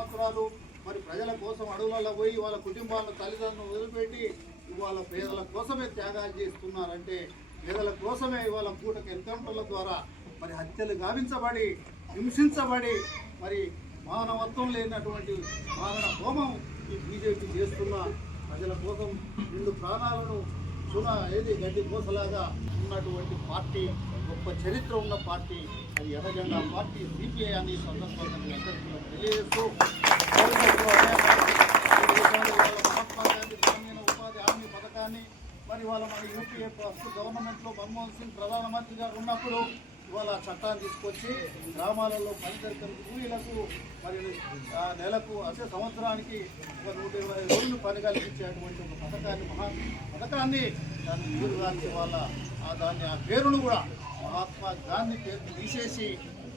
సంవత్సరాలు మరి ప్రజల కోసం అడవులలో పోయి వాళ్ళ కుటుంబాలను తల్లిదండ్రులను వదిలిపెట్టి ఇవాళ పేదల కోసమే త్యాగాలు చేస్తున్నారంటే పేదల కోసమే ఇవాళ పూటకు ఎన్కౌంటర్ల ద్వారా మరి హత్యలు గావించబడి హింసించబడి మరి మానవత్వం లేనటువంటి మారణ హోమం ఈ బీజేపీ చేస్తున్న ప్రజల కోసం రెండు ప్రాణాలను చున ఏది గడ్డి కోసలాగా ఉన్నటువంటి పార్టీ గొప్ప చరిత్ర ఉన్న పార్టీ అది ఎర్రజెండా పార్టీ సిపిఐ అని సందర్భంగా తెలియజేస్తూ మహాత్మా గాంధీ గ్రామీణ ఉపాధి హామీ పథకాన్ని మరి వాళ్ళ మన యూపీఏ ప్రస్తుత గవర్నమెంట్లో మన్మోహన్ సింగ్ ప్రధానమంత్రిగా ఉన్నప్పుడు ఇవాళ చట్టాన్ని తీసుకొచ్చి గ్రామాలలో పనిచేస్తున్న కూలీలకు మరి నెలకు అదే సంవత్సరానికి ఒక నూట ఇరవై రోజులు పని కల్పించేటువంటి ఒక పథకాన్ని మహా పథకాన్ని దాన్ని నీరుగాంచి వాళ్ళ ఆ దాన్ని ఆ పేరును కూడా మహాత్మా గాంధీ పేరు తీసేసి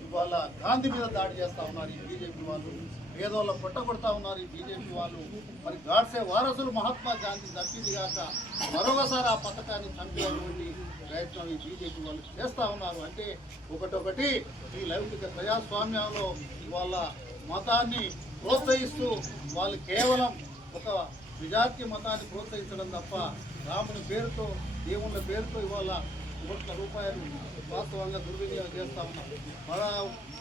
ఇవాళ గాంధీ మీద దాడి చేస్తా ఉన్నారు ఈ బీజేపీ వాళ్ళు. పేదోళ్ళ కొట్టగొడతా ఉన్నారు ఈ బీజేపీ వాళ్ళు. మరి గాడ్సే వారసులు మహాత్మా గాంధీ తప్పింది కాక మరొకసారి ఆ పథకాన్ని చంపేటువంటి ప్రయత్నం ఈ బీజేపీ వాళ్ళు చేస్తూ ఉన్నారు. అంటే ఒకటొకటి ఈ లౌకిక ప్రజాస్వామ్యంలో వాళ్ళ మతాన్ని ప్రోత్సహిస్తూ వాళ్ళు కేవలం ఒక విజాతి మతాన్ని ప్రోత్సహించడం తప్ప రాముని పేరుతో దేవుళ్ళ పేరుతో ఇవాళ కోట్ల రూపాయలు వాస్తవంగా దుర్వినియోగం చేస్తా ఉన్నారు మన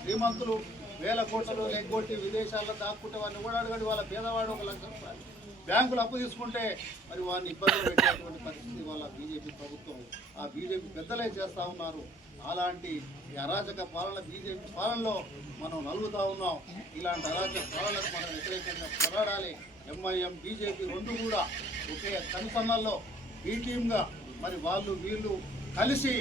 శ్రీమంతులు వేల కోట్లలో లెగ్గొట్టి విదేశాల్లో దాక్కుంటే వాడిని కూడా అడగడి వాళ్ళ పేదవాడు ఒక లక్ష రూపాయలు. బ్యాంకులు అప్పు తీసుకుంటే మరి వారిని ఇబ్బందులు పెట్టేటువంటి పరిస్థితి వాళ్ళ బీజేపీ ప్రభుత్వం. ఆ బీజేపీ పెద్దలే చేస్తూ ఉన్నారు. అలాంటి ఈ అరాచక పాలన బీజేపీ పాలనలో మనం నలుగుతా ఉన్నాం. ఇలాంటి అరాచక పాలనకు మనం వ్యతిరేకంగా పోరాడాలి. ఎంఐఎం బీజేపీ రెండు కూడా ఒకే కనుసన్నల్లో ఈ టీమ్గా. మరి వాళ్ళు వీళ్ళు కలిసి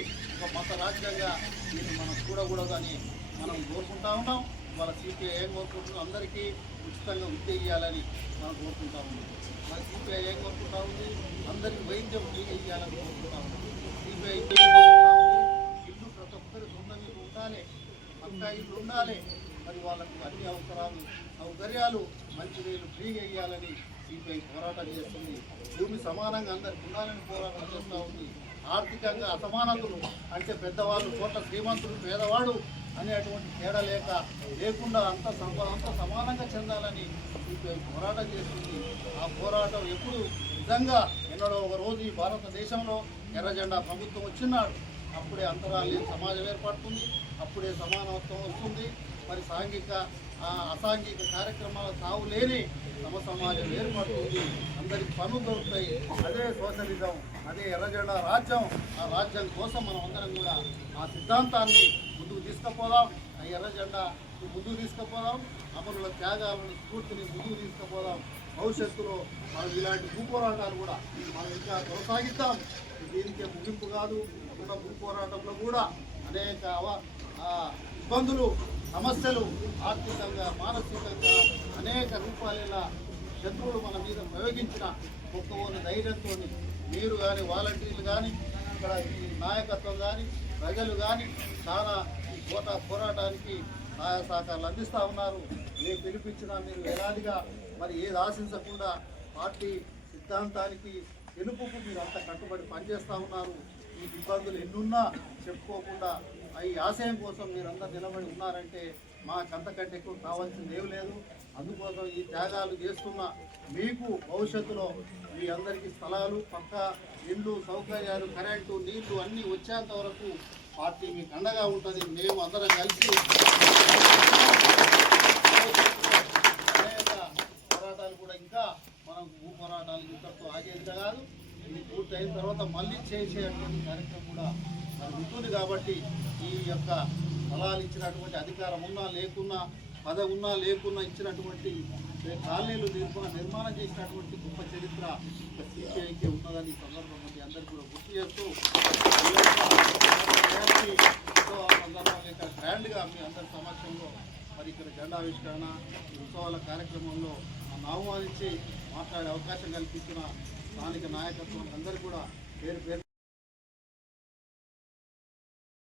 ఒక మత రాజ్యంగా దీన్ని మనం చూడకూడదని మనం కోరుకుంటా ఉన్నాం. వాళ్ళ సిపిఐ ఏం కోరుకుంటున్నాం అందరికీ ఉచితంగా విద్య ఇవ్వాలని మనం కోరుకుంటా ఉన్నాం. మన సిపిఐ ఏం కోరుకుంటా ఉంది? అందరికీ వైద్యం ఫ్రీగా ఇవ్వాలని కోరుకుంటా ఉన్నాం. సిపిఐ ఇల్లు ప్రతి ఒక్కరి సొంతంగా ఉండాలి. పక్కా ఇల్లు ఉండాలి. మరి వాళ్ళకు అన్ని అవసరాలు సౌకర్యాలు మంచి నీళ్ళు ఫ్రీగా ఇవ్వాలని సిపిఐ పోరాటం చేస్తుంది. భూమి సమానంగా అందరికి ఉండాలని పోరాటం చేస్తూ ఉంది. ఆర్థికంగా అసమానతలు అంటే పెద్దవాళ్ళు కోట్ల శ్రీమంతుడు పేదవాడు అనేటువంటి తేడా లేక లేకుండా అంత అంత సమానంగా చెందాలని పోరాటం చేస్తుంది. ఆ పోరాటం ఎప్పుడు నిజంగా ఎన్నడో ఒక రోజు ఈ భారతదేశంలో ఎర్రజెండా ప్రభుత్వం వచ్చినాడు. అప్పుడే అంతరాలు సమాజం ఏర్పడుతుంది అప్పుడే సమానత్వం వస్తుంది. మరి సాంఘిక అసాంఘిక కార్యక్రమాల తావు లేని సమ సమాజం ఏర్పడుతుంది. అందరికి పనులు దొరుకుతాయి. అదే సోషలిజం అదే ఎర్రజెండ రాజ్యం. ఆ రాజ్యం కోసం మనం అందరం కూడా ఆ సిద్ధాంతాన్ని ముందుకు తీసుకుపోదాం. ఆ ఎర్రజెండా ముందుకు తీసుకుపోదాం. అమరుల త్యాగాలను స్ఫూర్తిని ముందుకు తీసుకుపోదాం. భవిష్యత్తులో మనం ఇలాంటి భూపోరాటాలు కూడా మనం ఇంకా కొనసాగిద్దాం. దీనికే ముగింపు కాదు. ఉన్న భూపోరాటంలో కూడా అనేక ఇబ్బందులు సమస్యలు ఆర్థికంగా మానసికంగా అనేక రూపాయల శత్రువులు మన మీద ప్రయోగించిన ఒక్కవోని ధైర్యంతో మీరు కానీ వాలంటీర్లు కానీ ఇక్కడ ఈ నాయకత్వం కానీ ప్రజలు కానీ చాలా ఈ పోట పోరాటానికి సహాయ సహకారాలు అందిస్తూ ఉన్నారు. ఏ పిలిపించినా మీరు వేలాదిగా మరి ఏది ఆశించకుండా పార్టీ సిద్ధాంతానికి గెలుపుకు మీరు అంత కట్టుబడి పనిచేస్తూ ఉన్నారు. ఈ ఇబ్బందులు ఎన్నున్నా చెప్పుకోకుండా ఈ ఆశయం కోసం మీరందరూ నిలబడి ఉన్నారంటే మాకంతకంటే ఎక్కువ కావాల్సింది ఏం లేదు. అందుకోసం ఈ త్యాగాలు చేస్తున్న మీకు భవిష్యత్తులో మీ అందరికీ స్థలాలు పక్క ఇల్లు సౌకర్యాలు కరెంటు నీళ్ళు అన్నీ వచ్చేంత వరకు పార్టీ మీకు అండగా ఉంటుంది. మేము అందరం కలిసి పోరాటాలు కూడా ఇంకా మనం భూ పోరాటాలు ఇంతతో ఆగేది కాదు. ఇది పూర్తయిన తర్వాత మళ్ళీ చేసేటువంటి కార్యక్రమం కూడా మరి ఉంటుంది కాబట్టి ఈ యొక్క ఫలాలు ఇచ్చినటువంటి అధికారం ఉన్నా లేకున్నా పదవి ఉన్నా లేకున్నా ఇచ్చినటువంటి కాలనీలు నిర్మాణ నిర్మాణం చేసినటువంటి గొప్ప చరిత్ర సిపిఐకి ఉన్నదని ఈ సందర్భంగా మీ అందరికీ కూడా గుర్తు చేస్తూ గ్రాండ్గా మీ అందరి సమక్షంలో మరి ఇక్కడ జెండావిష్కరణ ఈ ఉత్సవాల కార్యక్రమంలో నన్ను ఆహ్వానించి మాట్లాడే అవకాశం కల్పించిన స్థానిక నాయకత్వం అందరూ కూడా పేరు పేరు